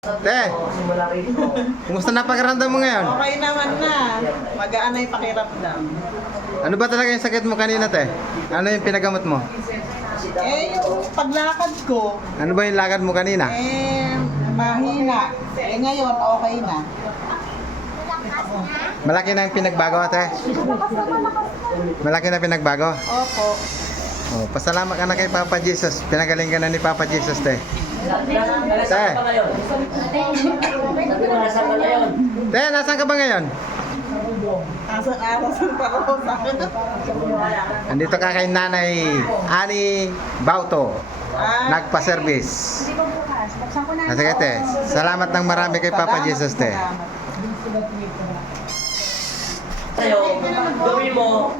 Te, kumusta na pakiramdam mo ngayon? Okay naman na. Magaan na yung pakiramdam. Ano ba talaga yung sakit mo kanina, te? Ano yung pinagamot mo? Yung paglakad ko, Ano ba yung lakad mo kanina? mahina. Ngayon, okay na. Malaki na yung pinagbago, te? Malaki na pinagbago? Opo. Oh, pasalamat ka na kay Papa Jesus. Pinagaling ka na ni Papa Jesus, te. Nasaan ka ngayon? Nasaan ka ngayon? Te, nasaan ka ba ngayon? Asang-aras ang parosa. Andito ka kay Nanay Ani Bauto. Nagpa-service. Sige, te. Salamat ng marami kay Papa Jesus, te. Sa'yo, gawin mo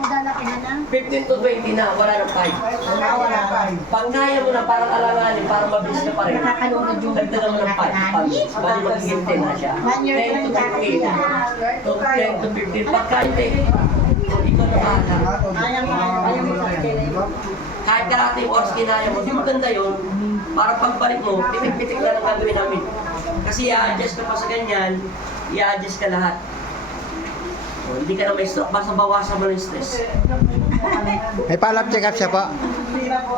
15 to 20 na, wala ng 5. Pag kaya mo na parang alanganin, parang mabilis ka pa rin, dagdagan mo ng 5. Bali magiging 10 na siya. 10 to 15. To 10 to 15. Pag kaya, ikaw na bahala. Kahit karating oras kinaya mo, di maganda yun. Para pagbalik mo, pitik-pitik na lang gagawin namin. Kasi i-adjust ka pa sa ganyan, i-adjust ka lahat. Hindi ka na may stroke, basta bawasan mo ng stress. May follow-up check-up siya po.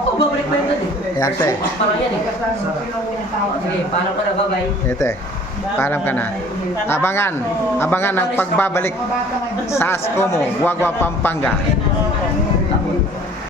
O, babalik pa yun doon eh. Ayan, te. Parang yan eh. Sige, parang ka na, bye-bye. Ete, paalam ka na. Abangan ang pagbabalik sa Asko mo, Guagua, Pampanga.